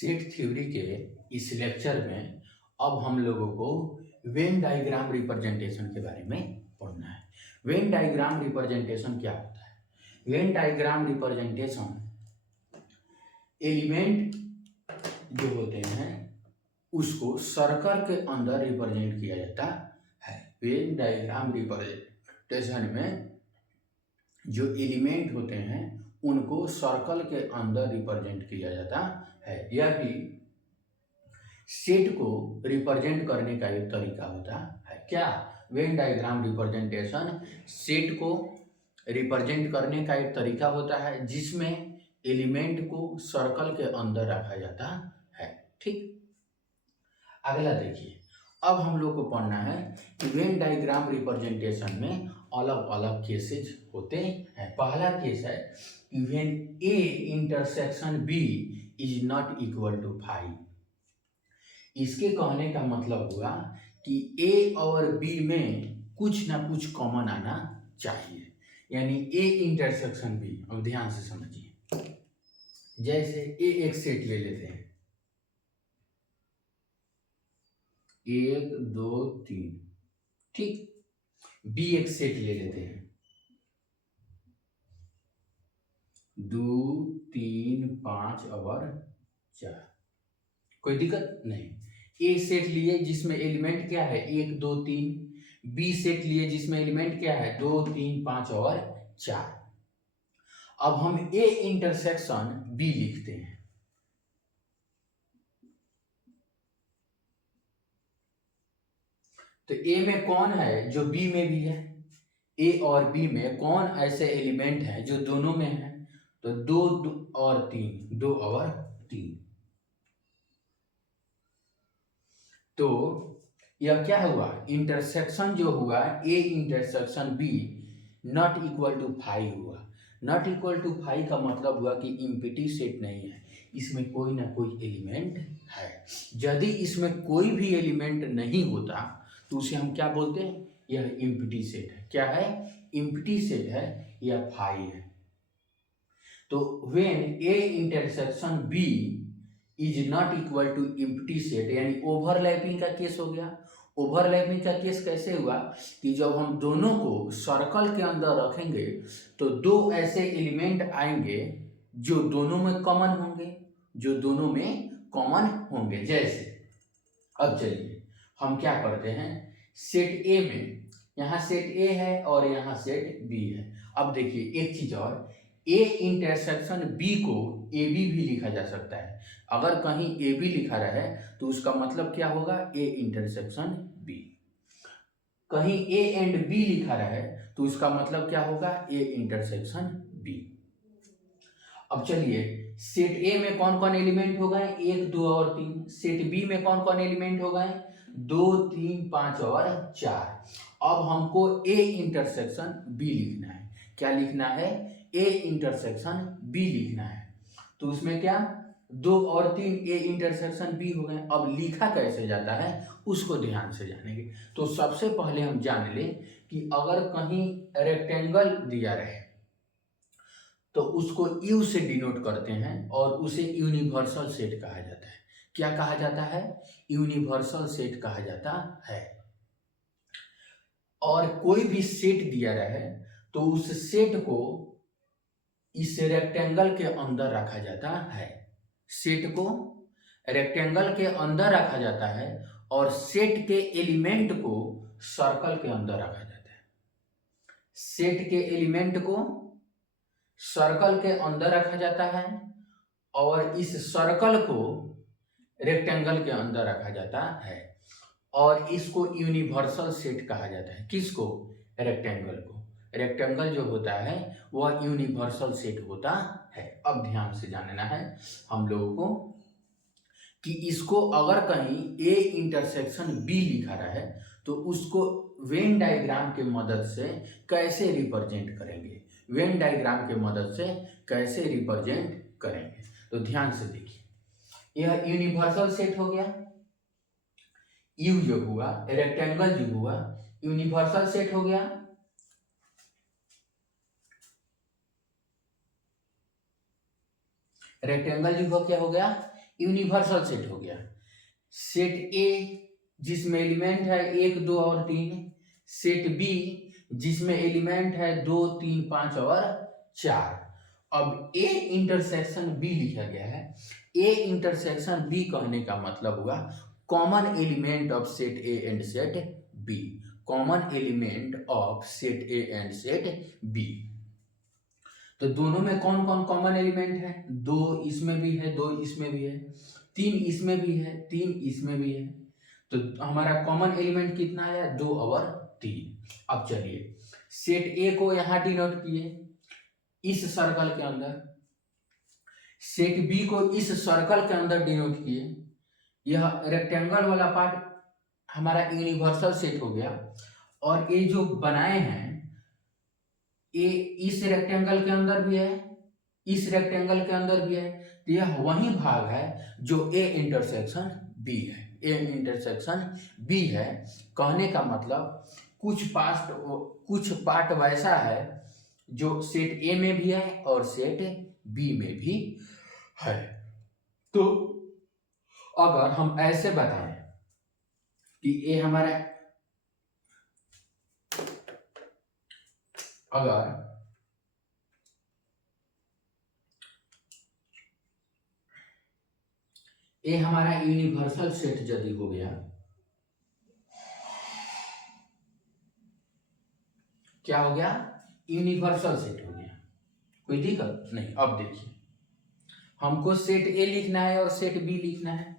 Set theory के इस lecture में अब हम लोगों को वेन डायग्राम रिप्रेजेंटेशन के बारे में पढ़ना है। वेन डायग्राम रिप्रेजेंटेशन क्या होता है? वेन डायग्राम रिप्रेजेंटेशन एलिमेंट जो होते हैं उसको सर्कल के अंदर रिप्रेजेंट किया जाता है। वेन डायग्राम रिप्रेजेंटेशन में जो एलिमेंट होते हैं उनको सर्कल के अंदर रिप्रेजेंट किया जाता है। यह भी सेट को रिप्रेजेंट करने का एक तरीका होता है। क्या? वेन डायग्राम रिप्रेजेंटेशन सेट को रिप्रेजेंट करने का एक तरीका होता है जिसमें एलिमेंट को सर्कल के अंदर रखा जाता है। ठीक, अगला देखिए, अब हम लोग को पढ़ना है कि वेन डायग्राम रिप्रेजेंटेशन में अलग अलग केसेज होते हैं। पहला केस है कि when A intersection B is not equal to 5। इसके कहने का मतलब हुआ कि ए और बी में कुछ ना कुछ कॉमन आना चाहिए, यानी ए इंटरसेक्शन बी। अब ध्यान से समझिए, जैसे ए एक सेट ले लेते हैं, 1 2 3, ठीक। बी एक सेट ले लेते हैं, 2 3 5 और 4, कोई दिक्कत नहीं। ए सेट लिए जिसमें एलिमेंट क्या है 1 2 3, बी सेट लिए जिसमें एलिमेंट क्या है 2 3 5 और 4। अब हम ए इंटरसेक्शन बी लिखते हैं। तो ए में कौन है जो बी में भी है? ए और बी में कौन ऐसे एलिमेंट है जो दोनों में है? तो 2 और 3, 2 और 3। तो यह क्या हुआ? इंटरसेक्शन जो हुआ A intersection B not equal to 5 हुआ। नॉट इक्वल टू 5 का मतलब हुआ कि इम्पिटी सेट नहीं है, इसमें कोई ना कोई एलिमेंट है। यदि इसमें कोई भी एलिमेंट नहीं होता तो उसे हम क्या बोलते हैं? यह इम्पिटी सेट है। क्या है? इम्पिटी सेट है, यह 5 है। तो when A intersection B is not equal to empty set, यानी ओवरलैपिंग का केस हो गया। ओवरलैपिंग का केस कैसे हुआ कि जब हम दोनों को सर्कल के अंदर रखेंगे तो दो ऐसे एलिमेंट आएंगे जो दोनों में कॉमन होंगे, जो दोनों में कॉमन होंगे। जैसे अब चलिए हम क्या करते हैं, सेट ए में यहाँ सेट ए है और यहाँ सेट बी है। अब देखिए एक चीज और, ए इंटरसेक्शन बी को ए बी भी लिखा जा सकता है। अगर कहीं ए बी लिखा रहे तो उसका मतलब क्या होगा? A intersection B. कहीं ए एंड बी लिखा रहे तो उसका मतलब क्या होगा? A intersection B. अब चलिए सेट ए में कौन कौन एलिमेंट हो गए? 1 2 और 3। सेट बी में कौन कौन एलिमेंट हो गए? 2 3 5 और 4। अब हमको ए इंटरसेक्शन बी लिखना है। क्या लिखना है? ए इंटरसेक्शन बी लिखना है। तो उसमें क्या 2 और 3 ए इंटरसेक्शन बी हो गए। अब लिखा कैसे जाता है उसको ध्यान से जानेंगे। तो सबसे पहले हम जान लें कि अगर कहीं रेक्टेंगल दिया रहे तो उसको यू से डिनोट करते हैं और उसे यूनिवर्सल सेट कहा जाता है। क्या कहा जाता है? यूनिवर्सल सेट कहा जाता है। और कोई भी सेट दिया रहे तो उस सेट को इस रेक्टेंगल के अंदर रखा जाता है। सेट को रेक्टेंगल के अंदर रखा जाता है और सेट के एलिमेंट को सर्कल के अंदर रखा जाता है। सेट के एलिमेंट को सर्कल के अंदर रखा जाता है और इस सर्कल को रेक्टेंगल के अंदर रखा जाता है और इसको यूनिवर्सल सेट कहा जाता है। किसको? रेक्टेंगल को। रेक्टेंगल जो होता है वह यूनिवर्सल सेट होता है। अब ध्यान से जानना है हम लोगों को कि इसको अगर कहीं ए इंटरसेक्शन बी लिखा रहा है तो उसको वेन डायग्राम के मदद से कैसे रिप्रेजेंट करेंगे? वेन डायग्राम के मदद से कैसे रिप्रेजेंट करेंगे? तो ध्यान से देखिए, यह यूनिवर्सल सेट हो गया, यू जो हुआ, रेक्टेंगल जो हुआ, यूनिवर्सल सेट हो गया। रेक्टेंगल जो हुआ क्या हो गया? यूनिवर्सल सेट हो गया। सेट ए जिसमें एलिमेंट है 1, 2 और 3। सेट बी जिसमें एलिमेंट है 2, 3, 5 और 4। अब ए इंटरसेक्शन बी लिखा गया है। ए इंटरसेक्शन बी कहने का मतलब हुआ common element of set A and set B. Common element of set A and set B. तो दोनों में कौन कौन कॉमन एलिमेंट है? 2 इसमें भी है, 2 इसमें भी है, 3 इसमें भी है, 3 इसमें भी है। तो हमारा कॉमन एलिमेंट कितना आया? 2 और 3। अब चलिए सेट ए को यहां डिनोट किए इस सर्कल के अंदर, सेट बी को इस सर्कल के अंदर डिनोट किए। यह रेक्टेंगल वाला पार्ट हमारा यूनिवर्सल सेट हो गया। और ये जो बनाए हैं ये इस रेक्टेंगल के अंदर भी है, इस रेक्टेंगल के अंदर भी है। तो यह वही भाग है जो ए इंटरसेक्शन बी है। ए इंटरसेक्शन बी है कहने का मतलब कुछ पार्ट वैसा है जो सेट ए में भी है और सेट बी में भी है। तो अगर हम ऐसे बताएं कि ए हमारा, अगर ए हमारा यूनिवर्सल सेट यदि हो गया, क्या हो गया? यूनिवर्सल सेट हो गया, कोई दिक्कत नहीं। अब देखिए हमको सेट ए लिखना है और सेट बी लिखना है।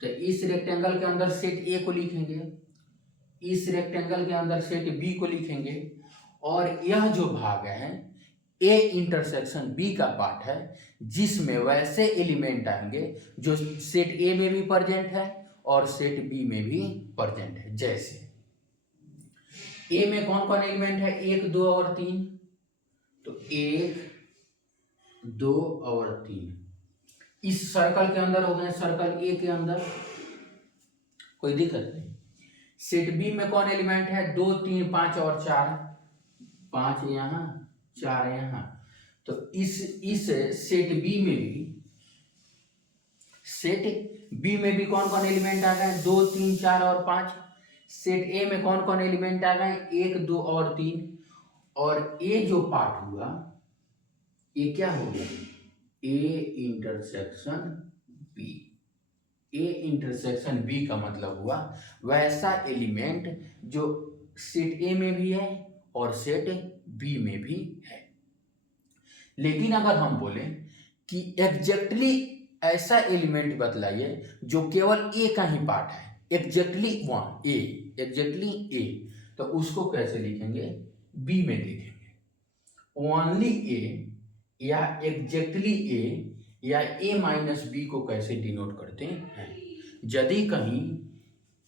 तो इस रेक्टेंगल के अंदर सेट ए को लिखेंगे, इस रेक्टेंगल के अंदर सेट बी को लिखेंगे। और यह जो भाग है ए इंटरसेक्शन बी का पार्ट है जिसमें वैसे एलिमेंट आएंगे जो सेट ए में भी प्रेजेंट है और सेट बी में भी प्रेजेंट है। जैसे ए में कौन कौन एलिमेंट है? 1, 2 और 3। तो 1, 2 और 3 इस सर्कल के अंदर हो गए, सर्कल ए के अंदर, कोई दिक्कत नहीं। सेट बी में कौन एलिमेंट है? 2, 3, 5 और 4। 5 यहाँ, 4 यहाँ। तो इस सेट बी में भी, सेट बी में भी कौन कौन एलिमेंट आ गए? 2, 3, 4 और 5। सेट ए में कौन कौन एलिमेंट आ गए? 1, 2 और 3। और ये जो पार्ट हुआ ये क्या हो गया? A intersection B. A intersection B का मतलब हुआ वैसा एलिमेंट जो सेट ए में भी है और सेट बी में भी है। लेकिन अगर हम बोले कि एग्जैक्टली ऐसा एलिमेंट बतलाइए जो केवल ए का ही पार्ट है, एग्जैक्टली वन ए, एग्जैक्टली ए, तो उसको कैसे लिखेंगे? बी में लिखेंगे। ओनली ए या एग्जैक्टली ए या ए माइनस बी को कैसे डिनोट करते हैं? यदि कहीं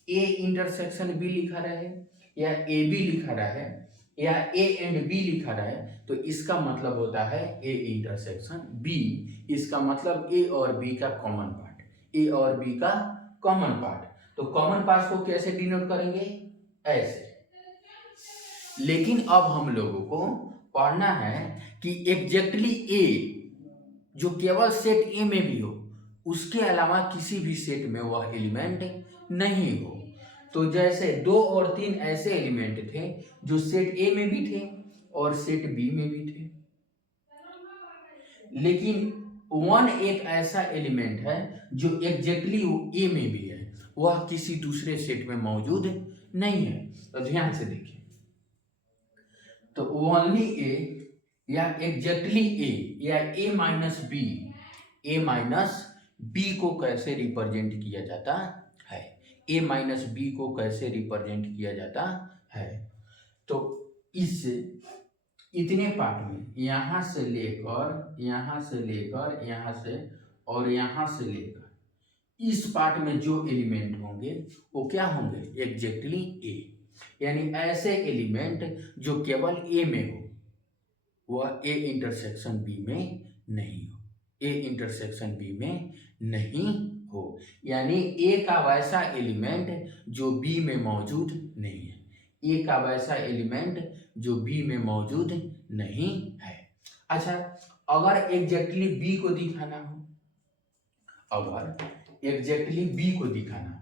ए इंटरसेक्शन बी लिखा रहे या ए बी लिखा रहे या ए एंड बी लिखा रहे तो इसका मतलब होता है ए इंटरसेक्शन बी। इसका मतलब ए और बी का कॉमन पार्ट, ए और बी का कॉमन पार्ट। तो कॉमन पार्ट को कैसे डिनोट करेंगे? ऐसे। लेकिन अब हम लोगों को पढ़ना है कि एग्जैक्टली ए जो केवल सेट ए में भी हो, उसके अलावा किसी भी सेट में वह एलिमेंट नहीं हो। तो जैसे 2 और 3 ऐसे एलिमेंट थे जो सेट ए में भी थे और सेट बी में भी थे। लेकिन 1 एक ऐसा एलिमेंट है जो एग्जैक्टली ए में भी है, वह किसी दूसरे सेट में मौजूद नहीं है। तो ध्यान से देखिए, तो ओनली ए या एग्जैक्टली ए या ए माइनस बी, ए माइनस बी को कैसे रिप्रेजेंट किया जाता है? ए माइनस बी को कैसे रिप्रेजेंट किया जाता है? तो इस इतने पार्ट में यहाँ से लेकर यहाँ से लेकर यहाँ से और यहाँ से लेकर इस पार्ट में जो एलिमेंट होंगे वो क्या होंगे? एग्जैक्टली ए। यानी ऐसे एलिमेंट जो केवल ए में हो वह ए इंटरसेक्शन बी में नहीं हो, ए इंटरसेक्शन बी में नहीं हो। यानी ए का वैसा एलिमेंट जो बी में मौजूद नहीं है, ए का वैसा एलिमेंट जो बी में मौजूद नहीं है। अच्छा, अगर एग्जैक्टली बी को दिखाना हो, अगर एग्जैक्टली बी को दिखाना,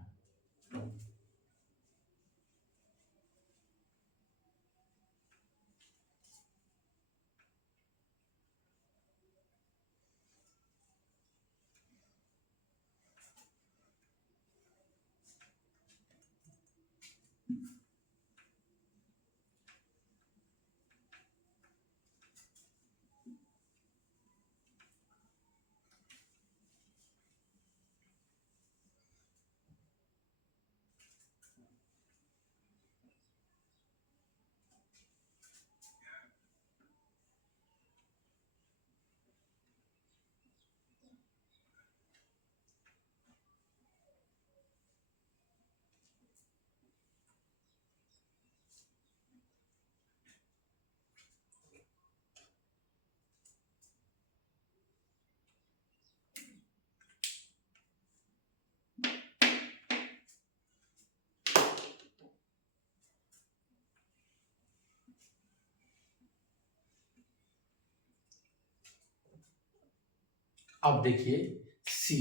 अब देखिए सी,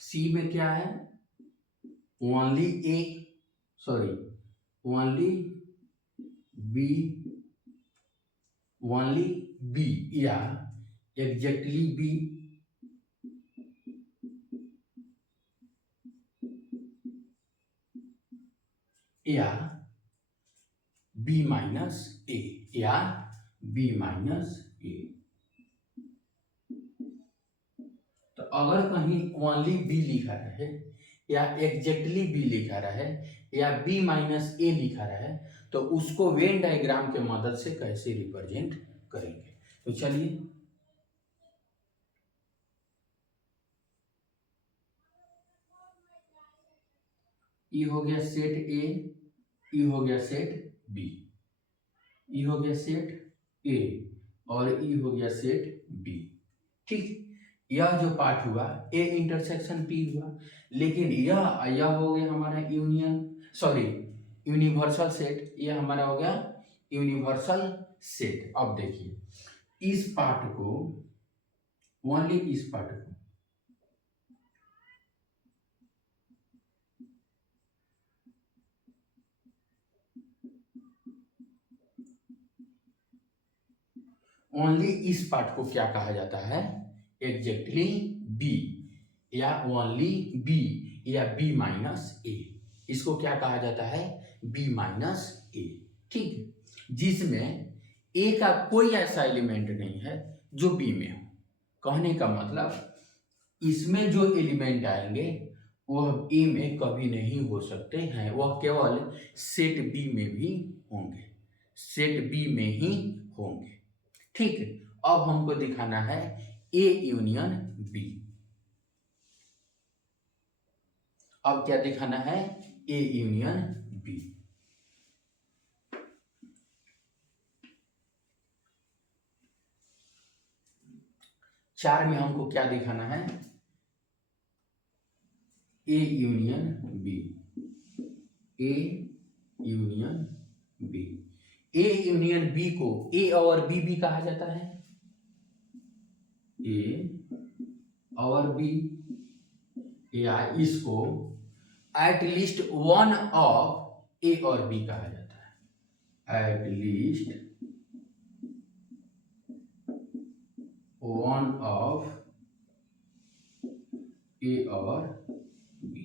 सी में क्या है, only A, sorry only B, only B या एग्जैक्टली बी या बी माइनस ए, या बी माइनस ए। तो अगर कहीं ओनली बी लिखा रहे या एग्जैक्टली बी लिखा रहे या बी माइनस ए लिखा रहे तो उसको वेन डायग्राम के मदद से कैसे रिप्रेजेंट करेंगे। तो चलिए ये हो गया सेट ए, ये हो गया सेट बी, ये हो गया सेट ए और ये हो गया सेट बी। ठीक, यह जो पार्ट हुआ ए इंटरसेक्शन पी हुआ, लेकिन यह हो गया हमारा यूनियन, सॉरी यूनिवर्सल सेट, यह हमारा हो गया यूनिवर्सल सेट। अब देखिए इस पार्ट को, ओनली इस पार्ट को ओनली इस पार्ट को क्या कहा जाता है, एग्जैक्टली बी या ओनली बी या बी माइनस ए, इसको क्या कहा जाता है, बी माइनस ए। ठीक, जिसमें ए का कोई ऐसा एलिमेंट नहीं है जो बी में हो। कहने का मतलब इसमें जो एलिमेंट आएंगे वह ए में कभी नहीं हो सकते हैं, वह केवल सेट बी में भी होंगे, सेट बी में ही होंगे। ठीक, अब हमको दिखाना है ए यूनियन बी। अब क्या दिखाना है, ए यूनियन बी। चार में हमको क्या दिखाना है, A union B, A union B. A union B को ए और बी भी कहा जाता है, ए और बी, या इसको at least one of A और बी कहा जाता है, at least one of A और B,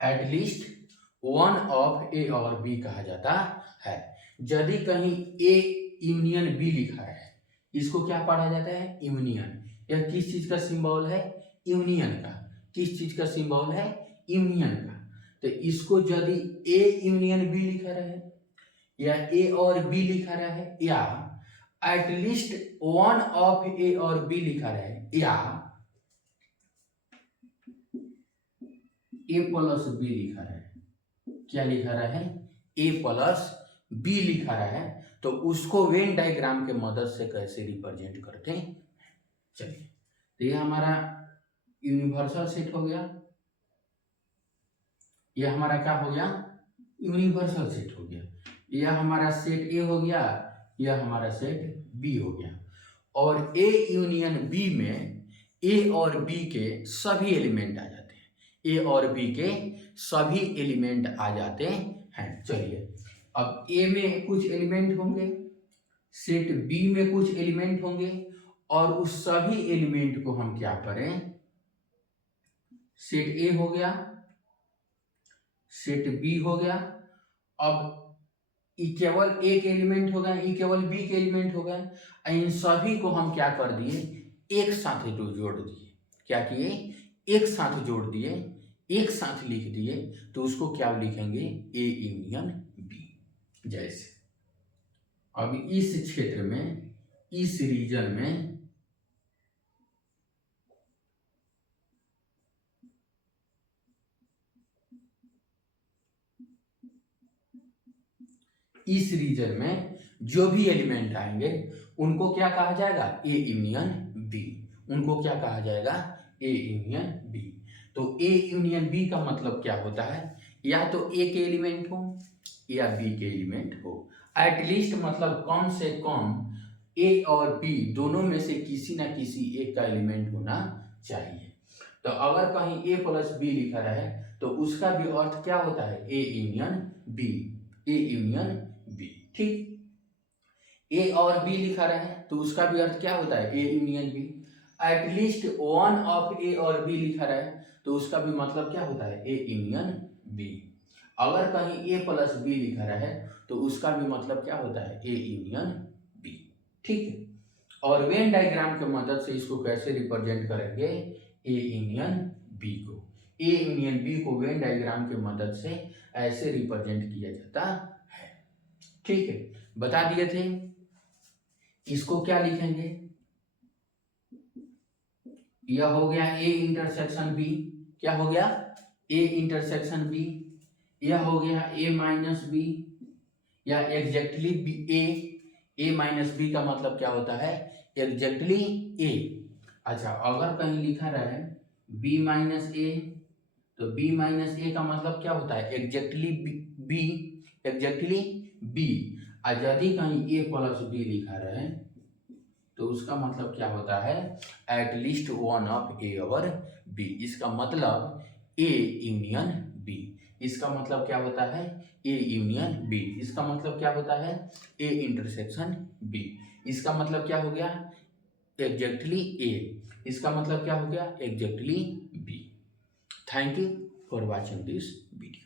at least one of A और बी कहा जाता है। यदि कहीं ए यूनियन बी लिखा है, इसको क्या पढ़ा जाता है, यूनियन। यह किस चीज का सिंबल है, यूनियन का। किस चीज का सिंबल है, यूनियन का। तो इसको यदि ए यूनियन बी लिखा रहे या ए और बी लिखा रहे या एटलीस्ट वन ऑफ ए और बी लिखा रहे या ए प्लस बी लिखा रहे, क्या लिखा रहा है, ए प्लस बी लिखा रहा है, तो उसको वेन डायग्राम के मदद से कैसे रिप्रेजेंट करते हैं। चलिए, तो ये हमारा यूनिवर्सल सेट हो गया, यह हमारा क्या हो गया, यूनिवर्सल सेट हो गया। यह हमारा सेट ए हो गया, यह हमारा सेट बी हो गया। और ए यूनियन बी में ए और बी के सभी एलिमेंट आ जाते हैं। ए और बी के सभी एलिमेंट आ जाते हैं। चलिए, अब ए में कुछ एलिमेंट होंगे, सेट बी में कुछ एलिमेंट होंगे, और उस सभी एलिमेंट को हम क्या करें, सेट ए हो गया, सेट बी हो गया, अब ई केवल ए के एलिमेंट हो गए, ई केवल बी के एलिमेंट हो गए, इन सभी को हम क्या कर दिए, एक साथ जोड़ दिए। क्या किए, एक साथ जोड़ दिए, एक साथ लिख दिए, तो उसको क्या लिखेंगे, ए यूनियन बी। जैसे अब इस क्षेत्र में, इस रीजन में जो भी एलिमेंट आएंगे उनको क्या कहा जाएगा, ए यूनियन बी। उनको क्या कहा जाएगा, ए यूनियन बी। तो ए यूनियन बी का मतलब क्या होता है, या तो ए के एलिमेंट हो या बी के एलिमेंट हो, एटलीस्ट मतलब कम से कम ए और बी दोनों में से किसी ना किसी एक का एलिमेंट होना चाहिए। तो अगर कहीं ए प्लस बी लिखा रहे तो उसका भी अर्थ क्या होता है, A union B, A union B. ठीक, ए और बी लिखा रहे तो उसका भी अर्थ क्या होता है, A union B. At least one of A और बी लिखा रहे तो उसका भी मतलब क्या होता है, ए यूनियन बी। अगर कहीं ए प्लस बी लिखा रहे तो उसका भी मतलब क्या होता है, ए यूनियन बी। ठीक है, और वेन डायग्राम के मदद से इसको कैसे रिप्रेजेंट करेंगे, ए यूनियन बी को, ए यूनियन बी को वेन डायग्राम के मदद से ऐसे रिप्रेजेंट किया जाता है। ठीक है, बता दिए थे। इसको क्या लिखेंगे, यह हो गया ए इंटरसेक्शन बी। क्या हो गया, ए इंटरसेक्शन बी। यह हो गया ए माइनस बी, या एग्जैक्टली बी। ए माइनस बी का मतलब क्या होता है, एग्जैक्टली ए। अच्छा, अगर कहीं लिखा रहे बी माइनस ए, तो बी माइनस ए का मतलब क्या होता है, एग्जैक्टली बी, एग्जैक्टली बी। और यदि कहीं ए प्लस बी लिखा रहे तो उसका मतलब क्या होता है, एटलीस्ट वन ऑफ ए और बी। इसका मतलब ए यूनियन बी। इसका मतलब क्या होता है, ए यूनियन बी। इसका मतलब क्या होता है, ए इंटरसेक्शन बी। इसका मतलब क्या हो गया, एग्जैक्टली ए। इसका मतलब क्या हो गया, exactly B. Thank you for watching this video.